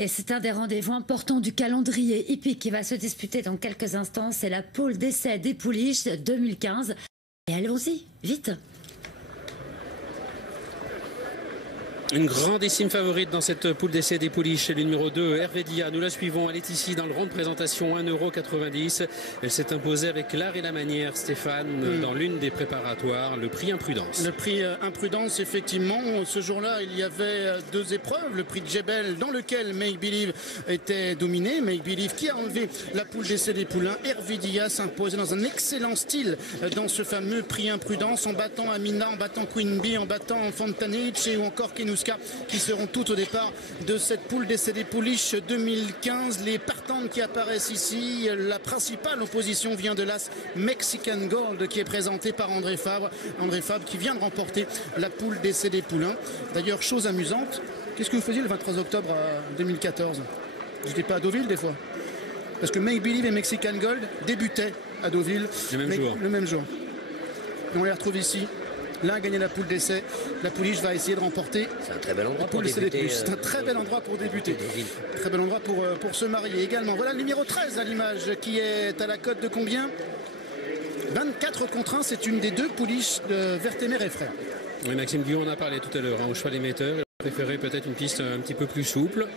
Et c'est un des rendez-vous importants du calendrier hippique qui va se disputer dans quelques instants. C'est la poule d'essai des pouliches 2015. Et allons-y, vite. Une grandissime favorite dans cette poule d'essai des pouliches, le numéro 2, Hervé Dia. Nous la suivons, elle est ici dans le rang de présentation, 1,90 €. Elle s'est imposée avec l'art et la manière, Stéphane, dans l'une des préparatoires, le prix Imprudence. Le prix Imprudence, effectivement. Ce jour-là, il y avait deux épreuves. Le prix de Jebel, dans lequel Make Believe était dominé. Make Believe qui a enlevé la poule d'essai des poulains. Hervé Dia s'imposait dans un excellent style dans ce fameux prix Imprudence, en battant Amina, en battant Queen Bee, en battant Fontanich ou encore Kenouska, qui seront toutes au départ de cette poule d'essai des pouliches 2015. Les partantes qui apparaissent ici, la principale opposition vient de l'As Mexican Gold qui est présenté par André Fabre. André Fabre qui vient de remporter la poule d'essai des poulains. D'ailleurs, chose amusante, qu'est-ce que vous faisiez le 23 octobre 2014? Vous n'étiez pas à Deauville des fois? Parce que Make Believe et Mexican Gold débutaient à Deauville le même jour. Et on les retrouve ici. L'un a gagné la poule d'essai, la pouliche va essayer de remporter. C'est un très bel endroit pour débuter. C'est un très bel endroit pour débuter. Très bel endroit pour se marier également. Voilà le numéro 13 à l'image qui est à la cote de combien? 24 contre 1, c'est une des deux pouliches de Vertemer et Frères. Oui, Maxime Guillon en a parlé tout à l'heure, au cheval émetteur. Il a préféré peut-être une piste un petit peu plus souple.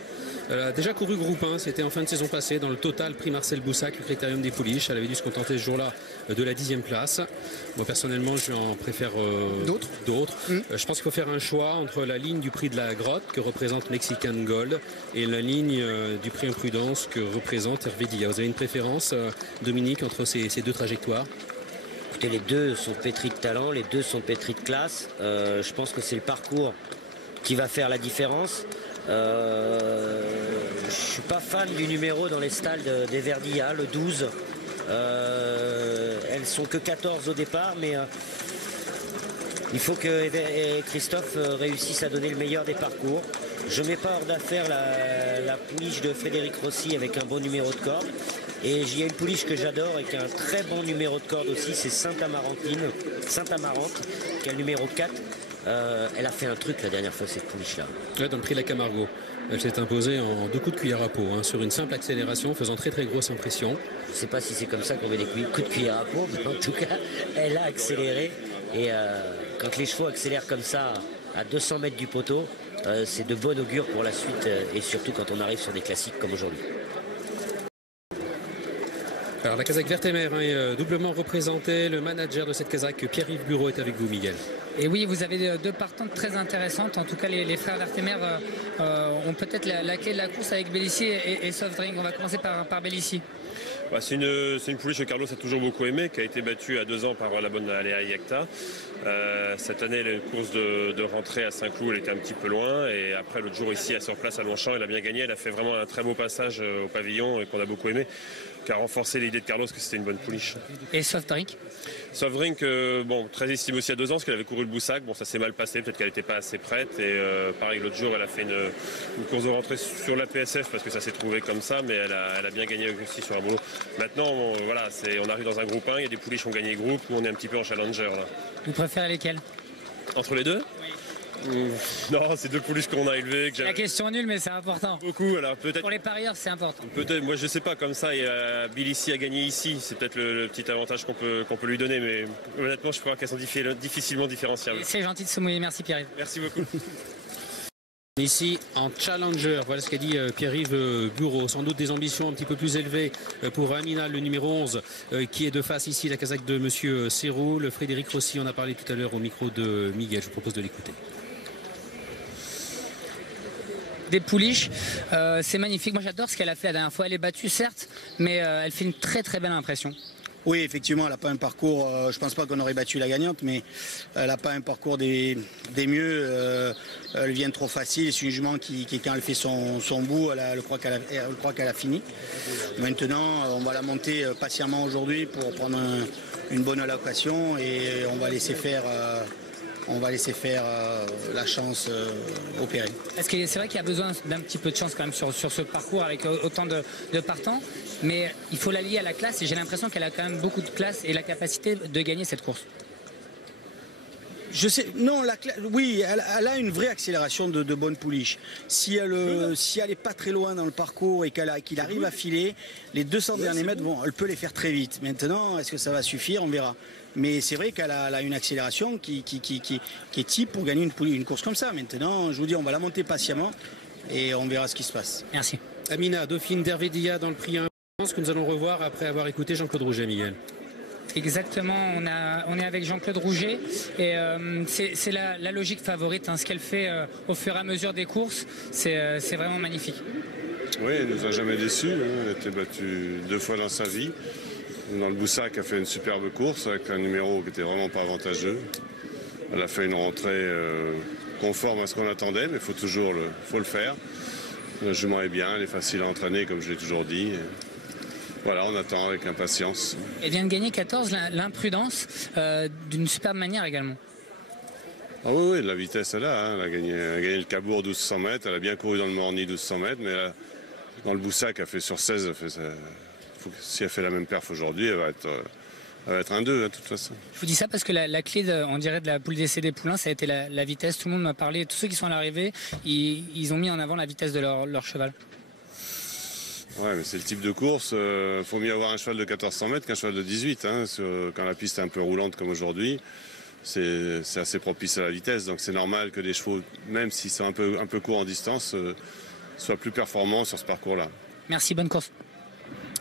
Elle a déjà couru groupe 1, c'était en fin de saison passée dans le total prix Marcel Boussac, le critérium des pouliches. Elle avait dû se contenter ce jour-là de la 10e place. Moi personnellement je lui en préfère d'autres. Je pense qu'il faut faire un choix entre la ligne du prix de la grotte que représente Mexican Gold et la ligne du prix Imprudence que représente Hervé Dia. Vous avez une préférence, Dominique, entre ces deux trajectoires? Écoutez, les deux sont pétris de talent, les deux sont pétris de classe. Je pense que c'est le parcours qui va faire la différence. Je suis pas fan du numéro dans les stalles d'Hervé Dia, le 12. Elles sont que 14 au départ, mais il faut que Christophe réussisse à donner le meilleur des parcours. Je ne mets pas hors d'affaire la pouliche de Frédéric Rossi avec un bon numéro de corde. Et il y a une pouliche que j'adore et qui a un très bon numéro de corde aussi, c'est Sainte-Amarante, qui a le numéro 4. Elle a fait un truc la dernière fois, cette pouliche-là. Là, dans le prix de la Camargo, elle s'est imposée en 2 coups de cuillère à peau, sur une simple accélération, faisant très très grosse impression. Je ne sais pas si c'est comme ça qu'on met des coups de cuillère à peau, mais en tout cas, elle a accéléré. Et quand les chevaux accélèrent comme ça à 200 mètres du poteau, c'est de bon augure pour la suite, et surtout quand on arrive sur des classiques comme aujourd'hui. Alors la casaque Vertemer est doublement représentée. Le manager de cette casaque, Pierre-Yves Bureau, est avec vous, Miguel. Et oui, vous avez deux partantes très intéressantes. En tout cas, les frères Vertemer ont peut-être la clé de la course avec Bellici et Soft Drink. On va commencer par Bellici. Bah, c'est une pouliche que Carlos a toujours beaucoup aimé, qui a été battue à 2 ans par la bonne Aléa Yacta. Cette année, la course de rentrée à Saint-Cloud, elle était un petit peu loin. Et après, l'autre jour, ici, sur place à Longchamp, elle a bien gagné. Elle a fait vraiment un très beau passage au pavillon qu'on a beaucoup aimé, qui a renforcé l'idée de Carlos que c'était une bonne pouliche. Et Soft Drink? Soft Drink, bon, très estimé aussi à 2 ans, parce qu'elle avait couru le Boussac. Bon, ça s'est mal passé, peut-être qu'elle n'était pas assez prête. Et pareil, l'autre jour, elle a fait une course de rentrée sur la PSF, parce que ça s'est trouvé comme ça, mais elle a bien gagné aussi sur un boulot. Maintenant, voilà, on arrive dans un groupe 1, il y a des pouliches qui ont gagné groupe, nous on est un petit peu en challenger là. Vous préférez lesquelles? Entre les deux? Non, c'est 2 pouliches qu'on a élevées. La question nulle, mais c'est important. Beaucoup, alors peut-être. Pour les parieurs, c'est important. Peut-être, moi je sais pas, comme ça, Bellici a gagné ici, c'est peut-être le petit avantage qu'on peut lui donner, mais honnêtement, je crois qu'elles sont difficilement différenciables. C'est gentil de se mouiller, merci Pierre-Yves. Merci beaucoup. Ici en challenger, voilà ce qu'a dit Pierre-Yves Bureau. Sans doute des ambitions un petit peu plus élevées pour Amina, le numéro 11, qui est de face ici, la casaque de Monsieur Serrault. Le Frédéric Rossi, on a parlé tout à l'heure au micro de Miguel. Je vous propose de l'écouter. Des pouliches, c'est magnifique. Moi j'adore ce qu'elle a fait la dernière fois. Elle est battue certes, mais elle fait une très très belle impression. Oui, effectivement, elle n'a pas un parcours, je ne pense pas qu'on aurait battu la gagnante, mais elle n'a pas un parcours des mieux. Elle vient trop facile. C'est une jument qui, quand elle fait son bout, elle croit qu'elle a fini. Maintenant, on va la monter patiemment aujourd'hui pour prendre une bonne allocation et on va laisser faire la chance opérer. Est-ce que c'est vrai qu'il y a besoin d'un petit peu de chance quand même sur ce parcours avec autant de partants, mais il faut la lier à la classe et j'ai l'impression qu'elle a quand même beaucoup de classe et la capacité de gagner cette course. Je sais, non, oui, elle a une vraie accélération de bonne pouliche. Si elle est pas très loin dans le parcours et qu'il arrive à filer, les 200 derniers mètres, elle peut les faire très vite. Maintenant, est-ce que ça va suffire? On verra. Mais c'est vrai qu'elle a une accélération qui est type pour gagner une course comme ça. Maintenant, je vous dis, on va la monter patiemment et on verra ce qui se passe. Merci. Amina, dauphine d'Hervé Dia dans le prix 1, que nous allons revoir après avoir écouté Jean-Claude Rouget, Miguel. Exactement, on est avec Jean-Claude Rouget et c'est la logique favorite, ce qu'elle fait au fur et à mesure des courses, c'est vraiment magnifique. Oui, elle nous a jamais déçus, elle a été battue 2 fois dans sa vie. Dans le Boussac, elle a fait une superbe course avec un numéro qui était vraiment pas avantageux. Elle a fait une rentrée conforme à ce qu'on attendait, mais il faut toujours le faire. La jument est bien, elle est facile à entraîner comme je l'ai toujours dit. Voilà, on attend avec impatience. Elle vient de gagner 14, l'imprudence, d'une superbe manière également. Ah oui, la vitesse elle a. Elle a gagné le Cabourg 1200 mètres, elle a bien couru dans le Morny 1200 mètres, mais dans le Boussac, elle fait sur 16. Si elle fait la même perf aujourd'hui, elle va être un 2 de toute façon. Je vous dis ça parce que la clé, on dirait, de la poule d'essai des poulains, ça a été la vitesse. Tout le monde m'a parlé, tous ceux qui sont à l'arrivée, ils ont mis en avant la vitesse de leur cheval. Ouais, mais c'est le type de course. Faut mieux avoir un cheval de 1400 mètres qu'un cheval de 18. Quand la piste est un peu roulante comme aujourd'hui, c'est assez propice à la vitesse. Donc c'est normal que les chevaux, même s'ils sont un peu courts en distance, soient plus performants sur ce parcours-là. Merci, bonne course.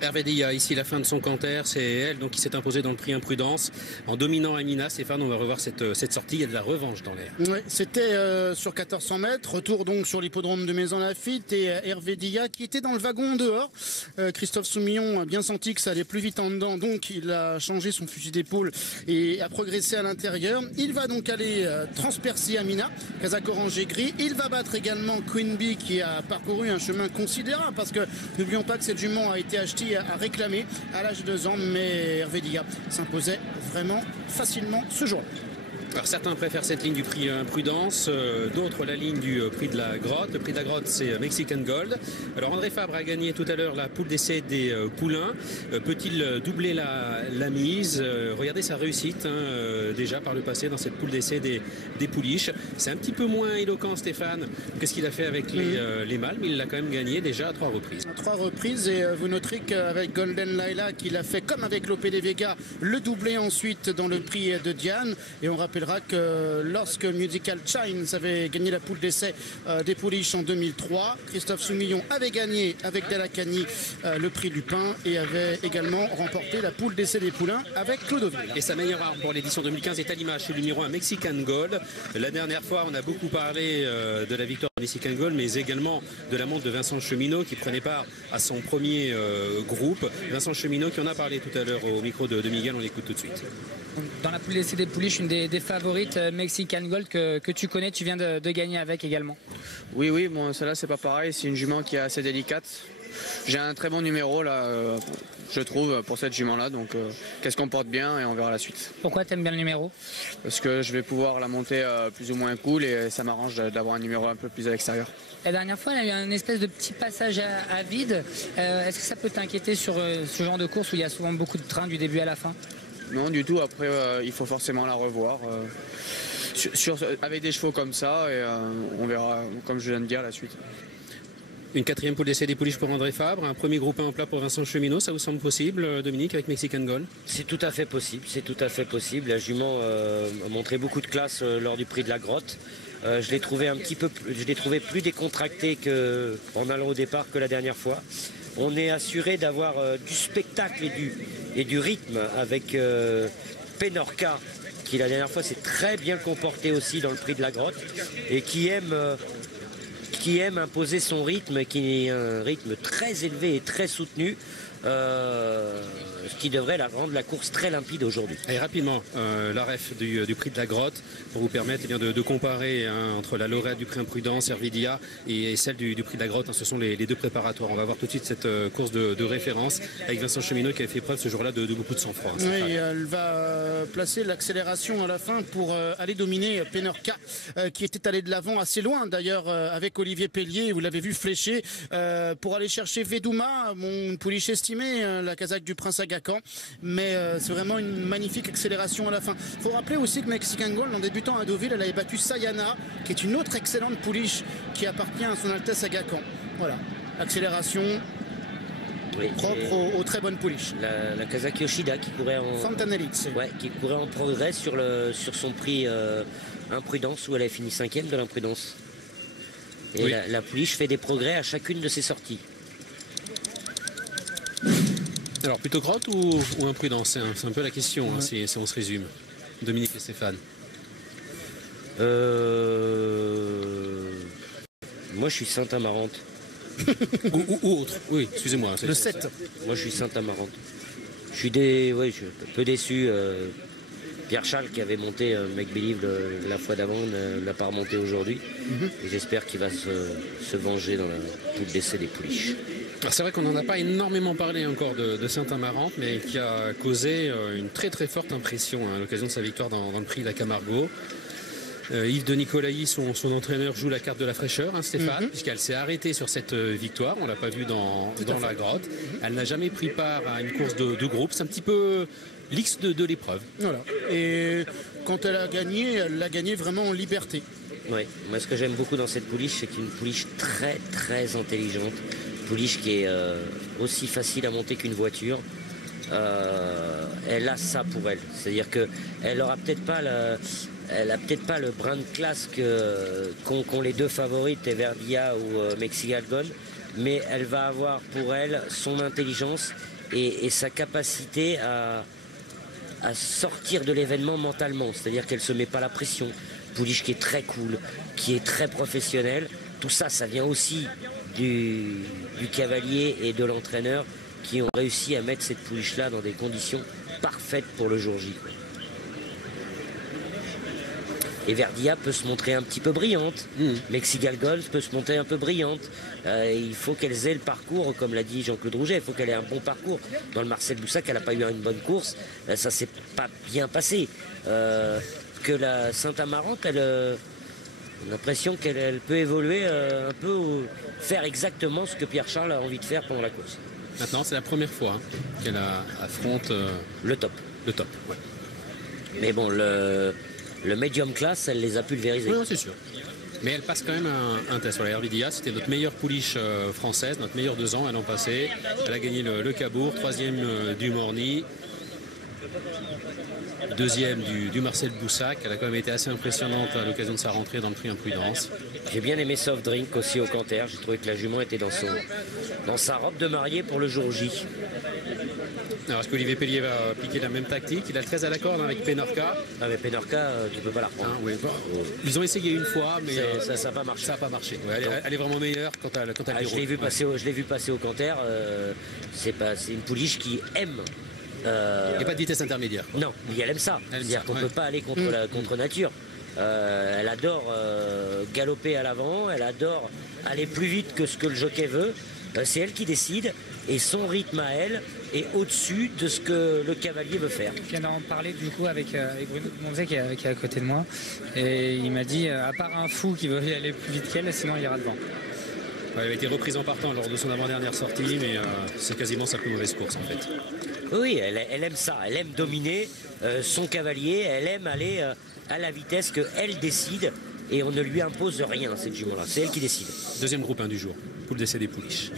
Hervé Dia, ici la fin de son canter, c'est elle donc qui s'est imposée dans le prix Imprudence en dominant Amina. Stéphane, on va revoir cette sortie, il y a de la revanche dans l'air. Oui, c'était sur 1400 mètres, retour donc sur l'hippodrome de Maison-Lafitte et Hervé Dia qui était dans le wagon dehors. Christophe Soumillon a bien senti que ça allait plus vite en dedans, donc il a changé son fusil d'épaule et a progressé à l'intérieur. Il va donc aller transpercer Amina, Casac orange et gris. Il va battre également Queen Bee qui a parcouru un chemin considérable parce que n'oublions pas que cette jument a été achetée à réclamer à l'âge de 2 ans, mais Hervé Dia s'imposait vraiment facilement ce jour-là. Alors certains préfèrent cette ligne du prix Imprudence, d'autres la ligne du prix de la Grotte. Le prix de la Grotte, c'est Mexican Gold. Alors André Fabre a gagné tout à l'heure la poule d'essai des poulains. Peut-il doubler la mise? Regardez sa réussite déjà par le passé dans cette poule d'essai des pouliches. C'est un petit peu moins éloquent, Stéphane, que ce qu'il a fait avec les mâles, mais il l'a quand même gagné déjà à 3 reprises. À 3 reprises, et vous noterez qu'avec Golden Laila, qu'il a fait comme avec Lopé de Vega, le doublé ensuite dans le prix de Diane. Et on rappellera que lorsque Musical Chines avait gagné la poule d'essai des pouliches en 2003, Christophe Soumillon avait gagné avec Delacani le prix du pain et avait également remporté la poule d'essai des poulains avec Clodovil. Et sa meilleure arme pour l'édition 2015 est à l'image, c'est le numéro 1 Mexican Gold. La dernière fois, on a beaucoup parlé de la victoire de Mexican Gold, mais également de la montre de Vincent Cheminot qui prenait part à son premier groupe. Vincent Cheminot qui en a parlé tout à l'heure au micro de Miguel, on l'écoute tout de suite. Dans la poule d'essai des pouliches, une des favorites, Mexican Gold, que tu connais, tu viens de gagner avec également. Oui, bon, celle-là c'est pas pareil, c'est une jument qui est assez délicate. J'ai un très bon numéro là, je trouve, pour cette jument-là, donc qu'elle se comporte bien et on verra la suite. Pourquoi tu aimes bien le numéro? Parce que je vais pouvoir la monter plus ou moins cool et ça m'arrange d'avoir un numéro un peu plus à l'extérieur. La dernière fois, elle a eu un espèce de petit passage à vide. Est-ce que ça peut t'inquiéter sur ce genre de course où il y a souvent beaucoup de trains du début à la fin? Non, du tout. Après, il faut forcément la revoir. Avec des chevaux comme ça, et on verra, comme je viens de dire, la suite. Une 4e poule d'essai des pouliches pour André Fabre, un premier groupe 1 en plat pour Vincent Cheminot, ça vous semble possible, Dominique, avec Mexican Gold? C'est tout à fait possible, La jument a montré beaucoup de classe lors du prix de la Grotte. Je l'ai trouvé plus décontracté en allant au départ que la dernière fois. On est assuré d'avoir du spectacle et du rythme avec Penorca, qui la dernière fois s'est très bien comporté aussi dans le prix de la Grotte et qui aime imposer son rythme, qui est un rythme très élevé et très soutenu. Ce qui devrait rendre la course très limpide aujourd'hui. Et rapidement, la ref du prix de la Grotte pour vous permettre de comparer entre la lauréate du prix Imprudence, Hervé Dia, et celle du prix de la Grotte. Ce sont les deux préparatoires. On va voir tout de suite cette course de référence avec Vincent Cheminot qui avait fait preuve ce jour-là de beaucoup de sang-froid. Oui, elle va placer l'accélération à la fin pour aller dominer Penorca qui était allé de l'avant assez loin d'ailleurs avec Olivier Pellier. Vous l'avez vu flécher pour aller chercher Vedouma, mon pouliche estimé sous-estimé la Kazakh du Prince Aga Khan, mais c'est vraiment une magnifique accélération à la fin. Il faut rappeler aussi que Mexican Gold, en débutant à Deauville, elle avait battu Sayana, qui est une autre excellente pouliche qui appartient à son Altesse Aga Khan. Voilà, accélération propre aux très bonnes pouliches. La Kazakh Yoshida qui courait en Fontanelitz. Ouais, qui courait en progrès sur son prix Imprudence, où elle a fini 5e de l'Imprudence. Et Oui. la pouliche fait des progrès à chacune de ses sorties. Alors, plutôt grotte ou imprudence? C'est un peu la question, hein, si on se résume. Dominique et Stéphane. Moi, je suis Sainte-Amarante. ou autre. Oui, excusez-moi. Le 7. Moi, je suis Sainte-Amarante. Je suis un peu déçu. Pierre-Charles, qui avait monté Make Believe la fois d'avant, ne l'a pas remonté aujourd'hui. Et j'espère qu'il va se venger dans la poule d'essai des pouliches. C'est vrai qu'on n'en a pas énormément parlé encore de Sainte-Amarante, mais qui a causé une très très forte impression à l'occasion de sa victoire dans le prix La Camargo. Yves de Nicolaï, son entraîneur, joue la carte de la fraîcheur, hein, Stéphane, puisqu'elle s'est arrêtée sur cette victoire. On ne l'a pas vue dans la grotte. Elle n'a jamais pris part à une course de groupe. C'est un petit peu l'X de l'épreuve. Voilà. Et quand elle l'a gagné vraiment en liberté. Oui, moi ce que j'aime beaucoup dans cette pouliche, c'est qu'une pouliche très très intelligente. Une pouliche qui est aussi facile à monter qu'une voiture. Elle a ça pour elle. C'est-à-dire qu'elle n'aura peut-être pas le brin de classe qu'ont les deux favorites, Everdia ou Mexican Gold, mais elle va avoir pour elle son intelligence et sa capacité à sortir de l'événement mentalement. C'est-à-dire qu'elle ne se met pas la pression. Pouliche qui est très cool, qui est très professionnelle. Tout ça, ça vient aussi du cavalier et de l'entraîneur qui ont réussi à mettre cette pouliche-là dans des conditions parfaites pour le jour J. Et Verdia peut se montrer un petit peu brillante. Mexican Gold peut se montrer un peu brillante. Il faut qu'elles aient le parcours, comme l'a dit Jean-Claude Rouget, il faut qu'elle ait un bon parcours. Dans le Marcel Boussac, elle n'a pas eu une bonne course. Ça s'est pas bien passé. Que la Sainte-Amarante, elle a l'impression qu'elle peut évoluer un peu, faire exactement ce que Pierre-Charles a envie de faire pendant la course. Maintenant, c'est la première fois qu'elle affronte le top. Le top, ouais. Mais bon, le medium class, elle les a pulvérisés. Oui, c'est sûr. Mais elle passe quand même un test. Voilà, Hervidia, c'était notre meilleure pouliche française, notre meilleure 2 ans, elle en passait. Elle a gagné le Cabourg, 3e du Morny, 2e du Marcel Boussac. Elle a quand même été assez impressionnante à l'occasion de sa rentrée dans le prix Imprudence. J'ai bien aimé Soft Drink aussi au Canter. J'ai trouvé que la jument était dans sa robe de mariée pour le jour J. Alors, est-ce qu'Olivier Pellier va appliquer la même tactique? Il a 13 à la corde avec Penorca. Ah, mais Penorca, tu peux pas la reprendre. Oui. Ils ont essayé une fois, mais ça n'a pas marché. Ça n'a pas marché. Ouais, elle est vraiment meilleure quand elle je l'ai vu passer au Canter. C'est une pouliche qui aime. Il n'y a pas de vitesse intermédiaire. Non, mais elle aime ça. C'est-à-dire qu'on ne peut pas aller contre nature. Elle adore galoper à l'avant, elle adore aller plus vite que ce que le jockey veut. C'est elle qui décide et son rythme à elle est au-dessus de ce que le cavalier veut faire. Je viens d'en parler du coup avec Bruno Monzet qui est à côté de moi et il m'a dit à part un fou qui veut aller plus vite qu'elle, sinon il ira devant. Elle avait été reprise en partant lors de son avant-dernière sortie, mais c'est quasiment sa plus mauvaise course en fait. Oui, elle aime ça, elle aime dominer son cavalier, elle aime aller à la vitesse qu'elle décide et on ne lui impose rien cette jument-là, c'est elle qui décide. Deuxième groupe 1 du jour, poule d'essai des pouliches.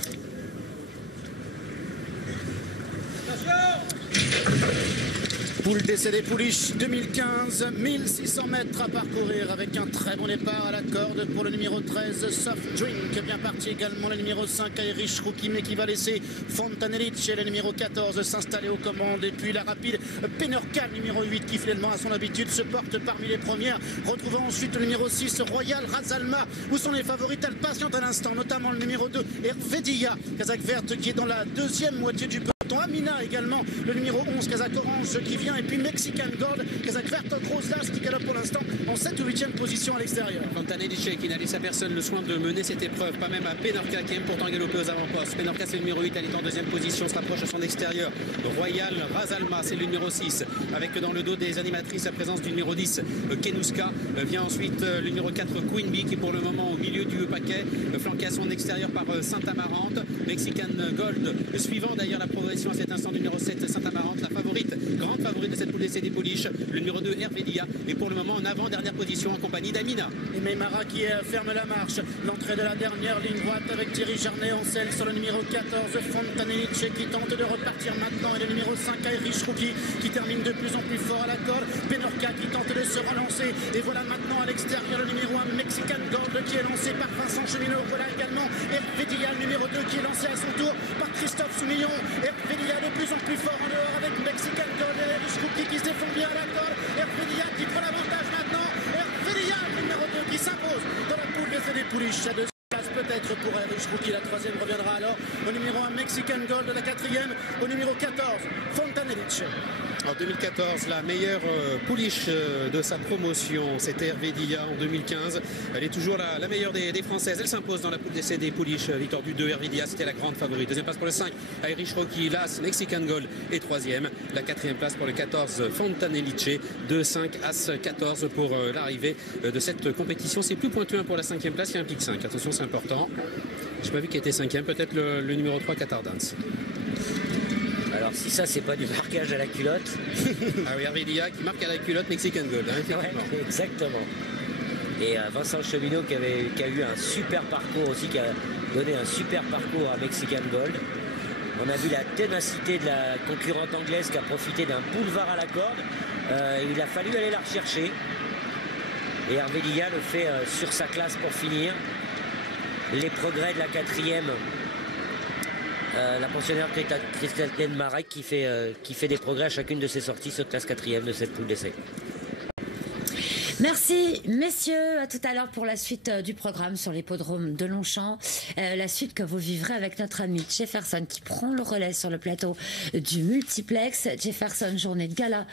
Poule d'essai des pouliches 2015, 1600 mètres à parcourir avec un très bon départ à la corde pour le numéro 13, Soft Drink. Bien parti également le numéro 5, Irish Rookie, mais qui va laisser Fontanelitz et le numéro 14 s'installer aux commandes. Et puis la rapide Penorca, numéro 8, qui fidèlement à son habitude se porte parmi les premières. Retrouvant ensuite le numéro 6, Royal Razalma. Où sont les favorites? Elle patiente à l'instant, notamment le numéro 2, Hervedia, Kazakh Verte, qui est dans la deuxième moitié du peloton. À Damina également, le numéro 11, Kazakh Orange qui vient, et puis Mexican Gold, Kazakh Vert Groslas qui galope pour l'instant en 7 ou 8e position à l'extérieur. Fontanellice qui n'a laissé à personne le soin de mener cette épreuve, pas même à Penorca qui aime pourtant galoper aux avant-postes. Penorca c'est le numéro 8, elle est en 2e position, se rapproche à son extérieur. Royal Razalma c'est le numéro 6, avec dans le dos des animatrices la présence du numéro 10, Kenuska. Vient ensuite le numéro 4, Queen Bee, qui pour le moment au milieu du paquet, flanqué à son extérieur par Saint-Amarante. Mexican Gold suivant d'ailleurs la progression à cet instant du numéro 7, Saint-Amarante, la favorite, grande favorite de cette poule d'essai des pouliches. Le numéro 2, Hervedia, est pour le moment en avant-dernière position en compagnie d'Amina. Et Meymara qui ferme la marche, l'entrée de la dernière ligne droite avec Thierry Jarnet en selle sur le numéro 14, Fontanellice qui tente de repartir maintenant, et le numéro 5, Irish Rookie qui termine de plus en plus fort à la corde. Penorca qui tente de se relancer, et voilà maintenant à l'extérieur le numéro 1, Mexican Gold, qui est lancé par Vincent Cheminot. Voilà également Hervedia, le numéro 2, qui est lancé à son tour par Christophe Soumillon. Hervedia de plus en plus fort en dehors avec Mexican Gold et Irish Rookie qui se défend bien à la corde. Hervedia qui prend l'avantage maintenant. Hervedia, le numéro 2, qui s'impose dans la poule d'essai des pouliches. À 2 places peut-être pour Irish Rookie. La 3e reviendra alors au numéro 1, Mexican Gold, la 4e au numéro 14, Fontanellice. En 2014, la meilleure pouliche de sa promotion, c'était Hervedia en 2015. Elle est toujours la meilleure des Françaises. Elle s'impose dans la poule d'essai des pouliches. Victoire du 2, Hervedia, c'était la grande favorite. 2e place pour le 5, Irish Rookie, l'As, Mexican Gold et 3e. La 4e place pour le 14, Fontanellice. 2, 5, As, 14 pour l'arrivée de cette compétition. C'est plus pointu pour la 5e place, il y a un pic 5. Attention, c'est important. J'ai pas vu qui était 5e, peut-être le numéro 3, Qatar Dance. Alors si ça c'est pas du marquage à la culotte. Ah oui, Hervedia qui marque à la culotte, Mexican Gold, hein, effectivement. Ouais, exactement. Et Vincent Cheminot qui a eu un super parcours aussi, qui a donné un super parcours à Mexican Gold. On a vu la ténacité de la concurrente anglaise qui a profité d'un boulevard à la corde. Il a fallu aller la rechercher. Et Hervedia le fait sur sa classe pour finir. Les progrès de la 4e. La pensionnaire Christelle Marek qui fait des progrès à chacune de ses sorties sur classe 4e de cette poule d'essai. Merci messieurs, à tout à l'heure pour la suite du programme sur l'hippodrome de Longchamp, la suite que vous vivrez avec notre ami Jefferson qui prend le relais sur le plateau du multiplex. Jefferson, journée de gala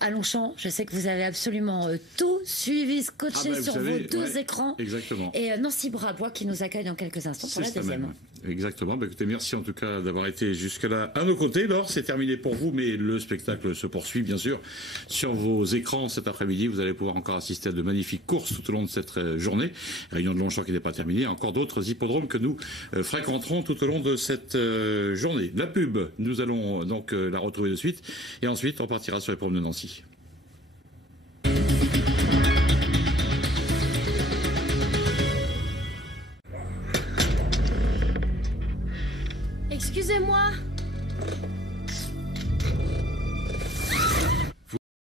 à Longchamp, je sais que vous avez absolument tout suivi, scotché sur vos deux écrans. Exactement. Et Nancy Brabois qui nous accueille dans quelques instants pour la deuxième. Exactement. Bah, écoutez, merci en tout cas d'avoir été jusque-là à nos côtés. Laure, c'est terminé pour vous, mais le spectacle se poursuit bien sûr sur vos écrans cet après-midi. Vous allez pouvoir encore assister à de magnifiques courses tout au long de cette journée. Réunion de Longchamp qui n'est pas terminée. Encore d'autres hippodromes que nous fréquenterons tout au long de cette journée. La pub, nous allons donc la retrouver de suite. Et ensuite, on partira sur les promenades de Nancy. Excusez-moi,